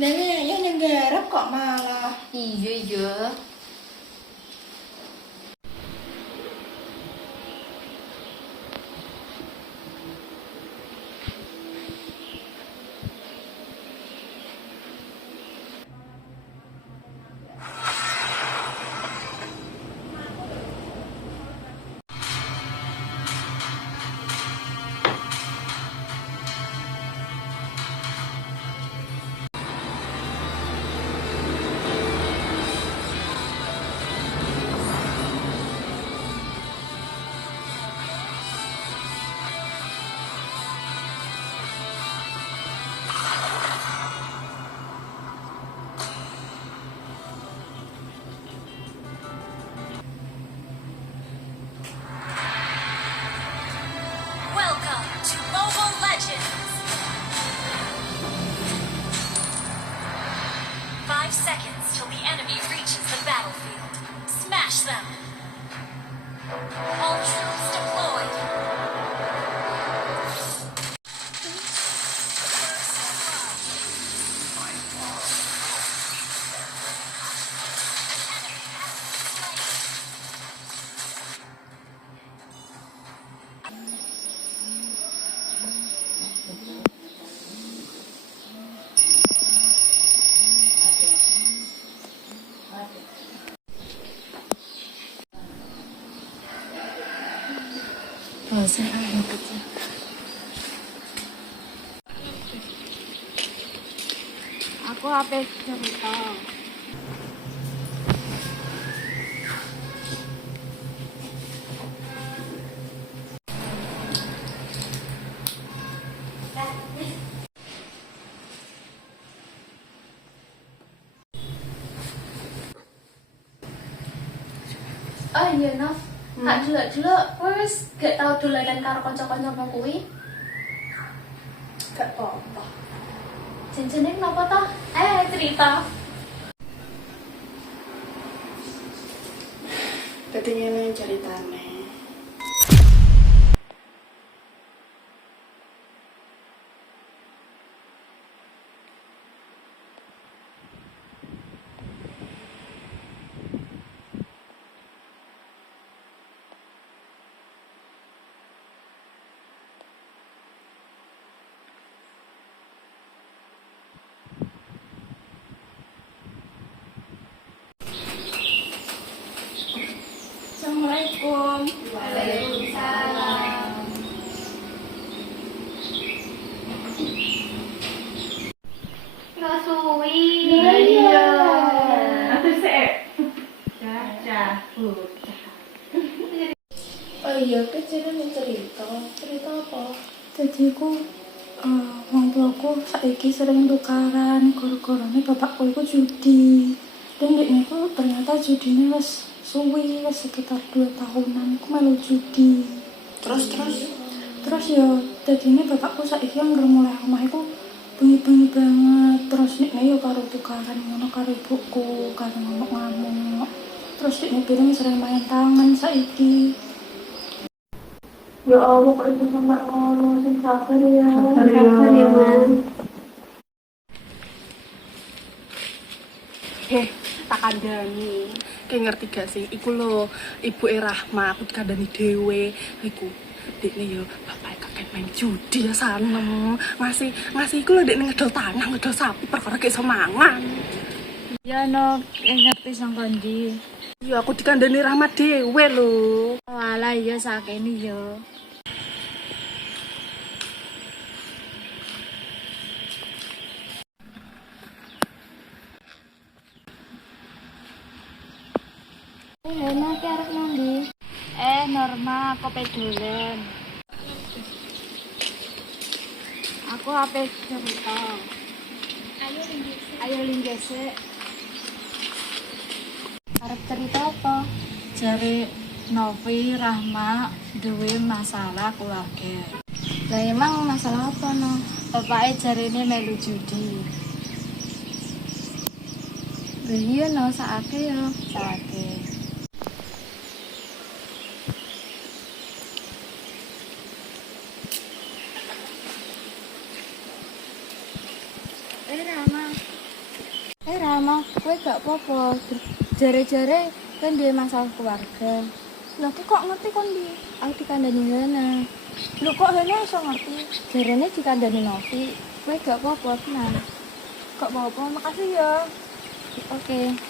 Nenek yang nggarap kok malah. Iya iya. Welcome 그런 생각이 없거든. 악어 앞에 지켜볼까? Oh, you're not. Iya Nov, tak jelek-jelek wes gak tau dolanan karo kanca-kanca kuwi. Gak apa-apa. Jenjene kenapa toh? Eh, cerita. Dadi ngene ceritane. Welcome. Terus ya dadine bapakku saiki yang mulai omah iku bengi-bengi banget. Terus nek yo karo tukaran ngono karo ibuku, karo ngamuk-ngamuk. Terus nek bilang sering main tangan saiki. Ya Allah, kok ibu sampai ngono, sing sabar ya. Sabar ya, Man. Eh, tak kandani. Kayak ngerti gak sih? Iku lo, ibu Rahma, aku dikandani dewe. Iku, dekne yo, bapak kakek main judi ya sanem. Ngasih, ngasih iku lo dekne ngedol tanah, ngedol sapi, perkara kayak semangan. Ya no, ngerti sang kondi. Iya, aku dikandani Rahma dewe lo. Walah iya sakene yo. Eh, Hena ki arep nang ndi? Eh, Norma, aku pedolen. Aku ape cerita. Ayo linggih. Ayo linggih sik. Arep cerita apa? Jari Novi Rahma duwe masalah keluarga. Lah emang masalah apa no? Bapaknya jari ini melu judi. Lah iya no, saake ya. Saake. Mah, kowe gak apa-apa. Jare-jare kan dia masalah keluarga. Lah kok ngerti kon di aku dikandani Hana. Lu kok Hana iso ngerti? Jarene dikandani Novi. Kowe gak apa-apa, tenang. Kok apa-apa, makasih ya. Oke. Eh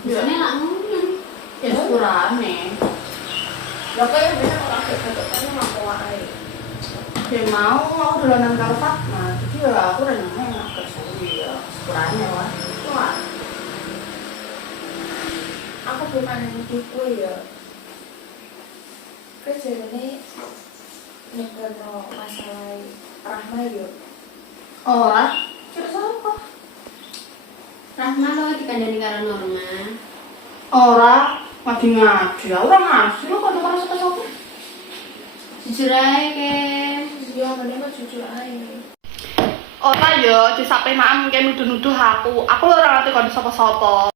Biasanya lah ngono. ya lah yang biasa orang wae Ya mau, aku dolanan karo Fatma. Jadi ya aku enak ya. Sepurane wah. wah aku bukan nuduh kowe ya masalah Rahma yo Ora. terus apa Rahma lo dikandani karo Norma. Ora. Ngadi ngadi. Aku ora ngasih lo kok karo sapa-sapa. Jujur aja ke. iya mana mah jujur aja Ora yo, disape mak mungkin nuduh-nuduh aku. Aku lho ora ngerti kon sapa-sapa.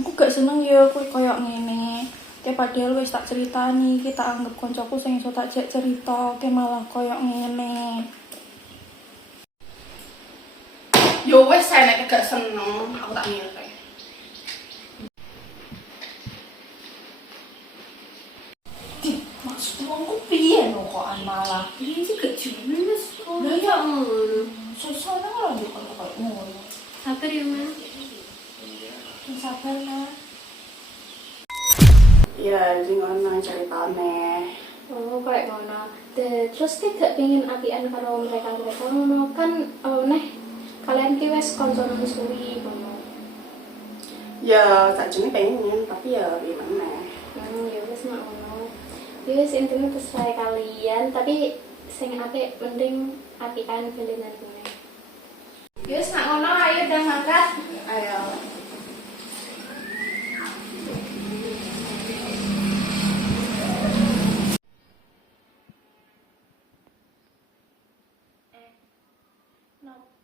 Aku gak seneng ya kowe koyo ngene. Kayak padahal wis tak ceritani, kita anggap koncoku sing iso tak jek cerita, kayak malah koyo ngene. Yo wes saya nek gak seneng, aku tak ngerti. maksudmu aku piye no kok an malah Ini sih gak jelas kok. Lah ya. ngono. susah nang ora yo koyo koyo ngono Sabar ya, Mas. Sabar nah Ya, jadi ngono ceritane. Oh, kayak ngono. Terus kita gak pengen apian karo mereka mereka ngono kan oh, neh kalian ki wes konsonan suwi ngono. Ya, sajane pengen, tapi ya gimana? Hmm, ya wes mak ngono. Ya wes intinya terserah kalian, tapi sing apik mending apian belinan wes mak ngono, ayo udah makan. Ayo.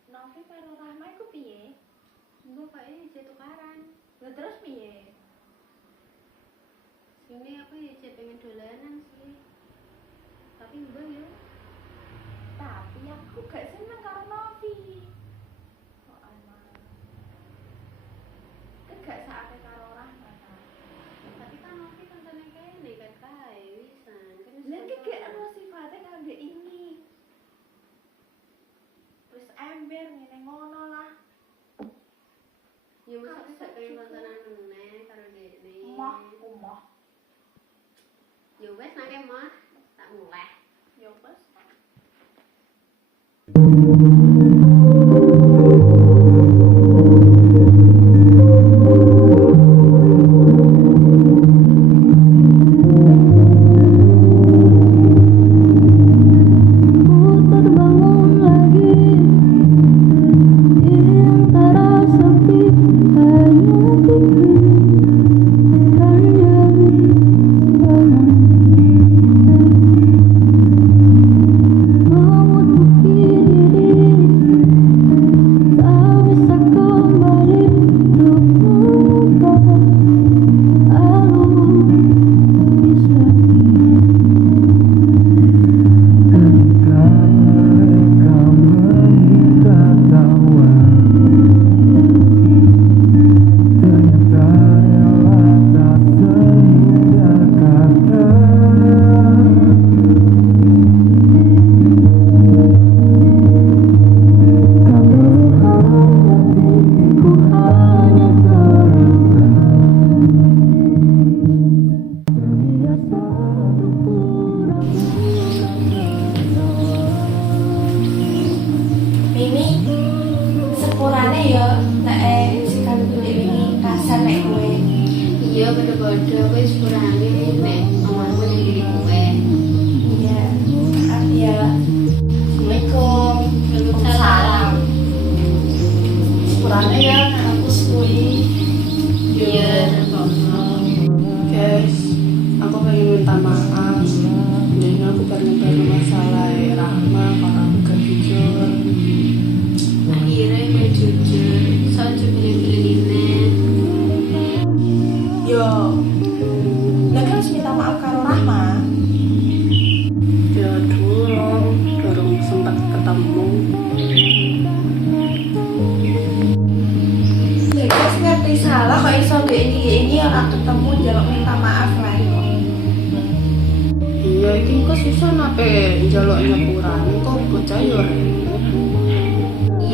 Novi karo Rahma iku piye? Gue kayaknya jadi tukaran. Lah terus piye? Sini aku ya pengen dolanan sih. Tapi mbak ya. Tapi aku gak seneng karo Novi. Kok ana? Kan gak saate karo Rahma ta. Tapi kan Novi kan seneng kene kan kae wisan. Kan wis Lah iki gak konconan. ono sifate kambek ini. Wis ember ngene ngono lah. ya nek si kalbu iki rasa nek kowe. Iya bodo-bodo wis kurangi nek omongmu ning diri kowe. Iya maaf ya. Assalamualaikum. Salam kurangi ya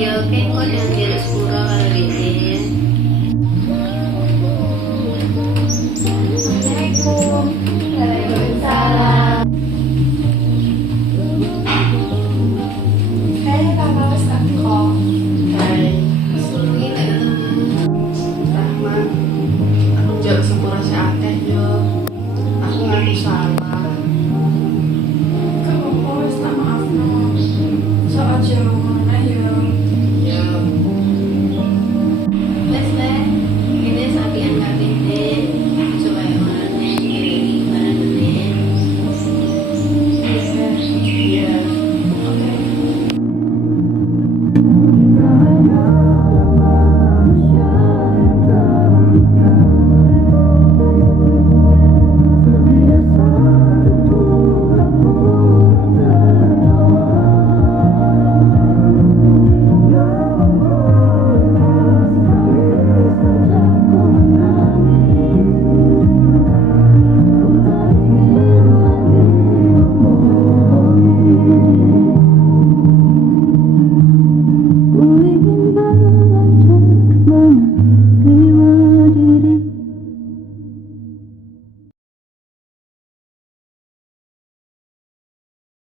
有给我留言。